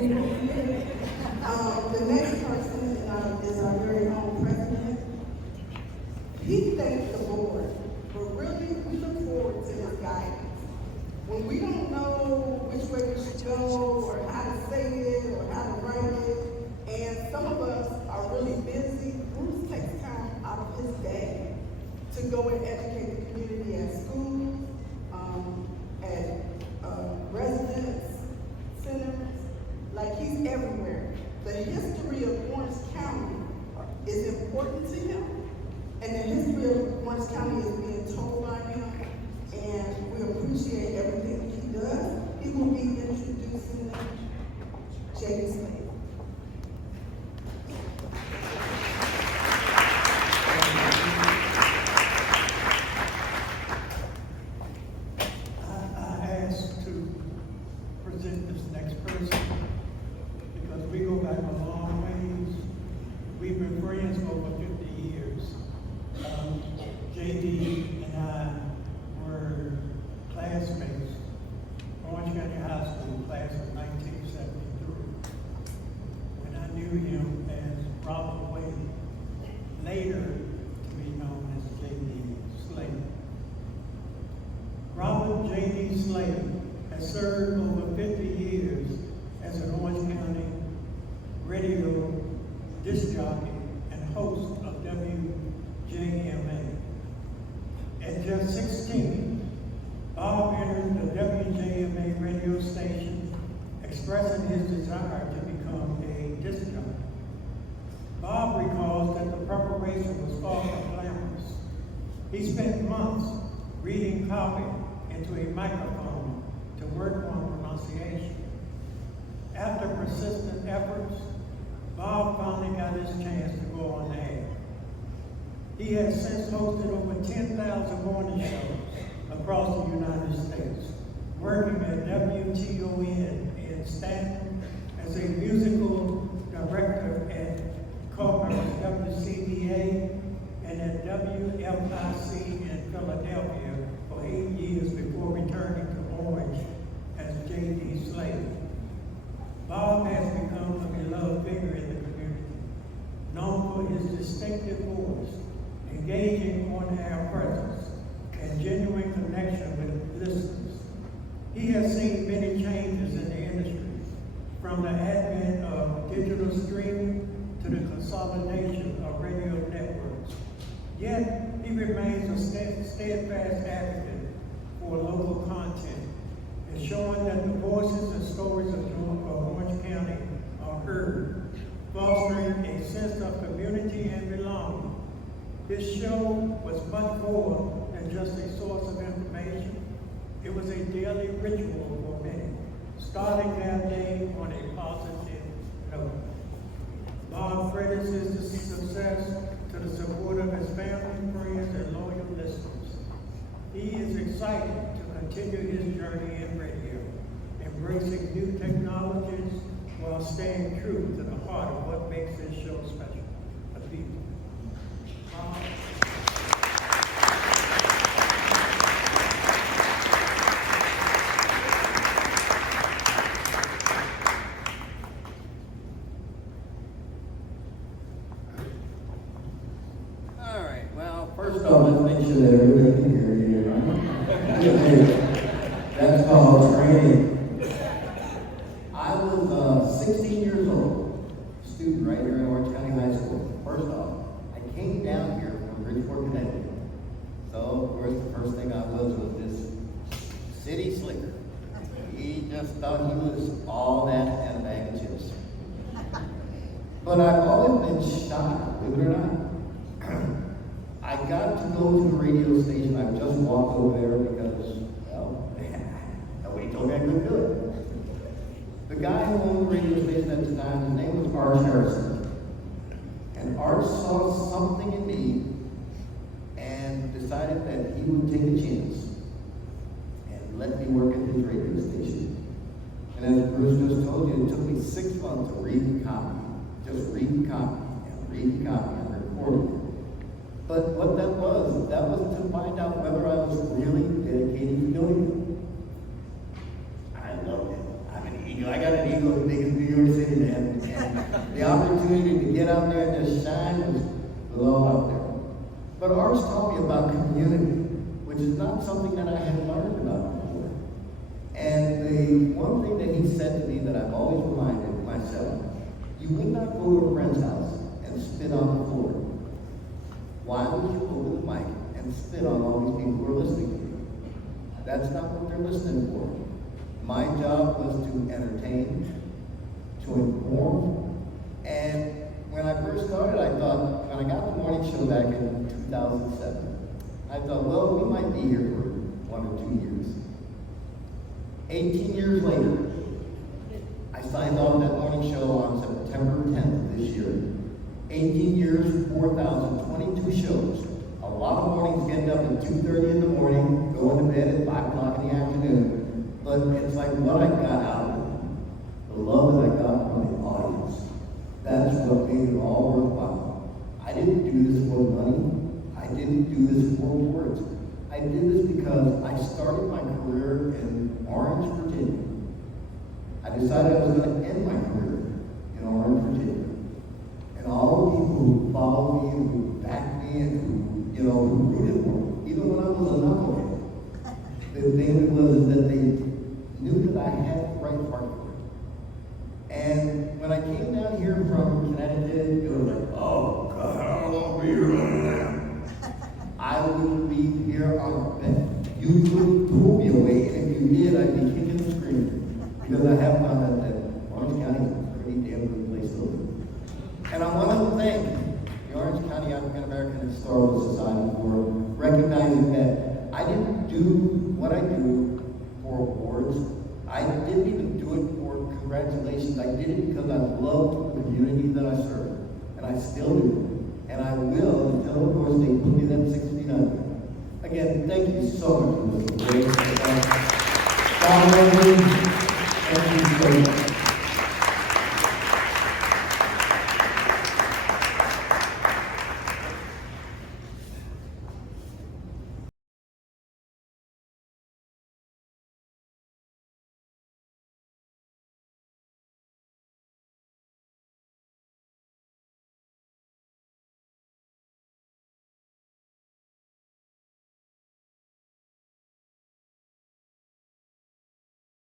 The next person is our very own president. He thanks the Lord, but really we look forward to his guidance. When we don't know which way we should go, or how to say it, or how to write it, and some of us are really busy, Bruce takes time out of his day to go and educate the community at schools, at residence centers, like he's everywhere. The history of Orange County is important to him, and the history of Orange County is being told by him, and we appreciate everything he does. He will be introducing J.D. Slade. JD and I were classmates, Orange County High School class of 1973. When I knew him as Robert Wade, later to be known as J.D. Slade. Robert J.D. Slade has served over 50 years as an Orange County radio disc jockey and host of WJMA. At just 16, Bob entered the WJMA radio station, expressing his desire to become a disc jockey. Bob recalls that the preparation was far from glamorous. He spent months reading copy into a microphone to work on pronunciation. After persistent efforts, Bob finally got his chance to go on the air. He has since hosted over 10,000 morning shows across the United States, working at WTON in Staunton as a musical director at Culpeper, WCVA, and at WFIC in Philadelphia for 8 years before returning to Orange as J.D. Slade. Bob has become a beloved figure in the community, known for his distinctive voice, engaging on-air presence, and genuine connection with listeners. He has seen many changes in the industry, from the advent of digital streaming to the consolidation of radio networks. Yet, he remains a steadfast advocate for local content, ensuring that the voices and stories of Orange County are heard, fostering a sense of community and belonging. This show was much more than just a source of information. It was a daily ritual for many, starting their day on a positive note. Bob credits his success to the support of his family, friends, and loyal listeners. He is excited to continue his journey in radio, embracing new technologies while staying true to the heart of what makes this show special, the people. All right, well, first off, let's make sure that everybody can hear you. That's called training. I was 16 years old, student right here at Orange County High School. First off, I came down here from Bridgeport, Connecticut. So, of course, the first thing I was this city slicker. He just thought he was all that and a bag of chips. But I've always been shy, believe it or not. I got to go to the radio station. I just walked over there because, well, nobody told me I couldn't do it. The guy who owned the radio station at the time, his name was Art Harrison. And Art saw something in me and decided that he would take a chance and let me work at his radio station. And as Bruce just told you, it took me 6 months to read the copy. Just read the copy and read the copy and record it. But what that was to find out whether I was really dedicated to doing it. I loved it. I got an ego as big as New York City, man. And the opportunity to get out there and just shine was all out there. But ours taught me about community, which is not something that I had learned about before. And the one thing that he said to me that I've always reminded myself, you would not go to a friend's house and spit on the floor. Why would you open the mic and spit on all these people who are listening to you? That's not what they're listening for. My job was to entertain, to inform, and when I first started, I thought, when I got the morning show back in 2007, I thought, well, we might be here for 1 or 2 years. 18 years later, I signed off that morning show on September 10th of this year. 18 years, 4,022 shows. A lot of mornings getting up at 2:30 in the morning, going to bed at 5 o'clock in the afternoon. But it's like what I got out of it, the love that I got from the audience. That is what made it all worthwhile. I didn't do this for money. I didn't do this for awards. I did this because I started my career in Orange, Virginia. I decided I was going to end my career in Orange, Virginia. And all the people who followed me and who backed me and who rooted for me, even when I was a knucklehead, the thing was that they knew that I had the right heart for it. And when I came down here from Connecticut, it was like, oh God, I don't want to be here now. I wouldn't be here on a bet. You couldn't pull me away, and if you did, I'd be kicking and screaming. Because I have found that Orange County is a pretty damn good place to live. And I want to thank the Orange County African American Historical Society for recognizing that I didn't do what I do for awards. I didn't even do it for congratulations. I did it because I love the community that I serve. And I still do. And I will until, of course, they put me that 69. Again, thank you so much for this. God bless you. Thank you so much.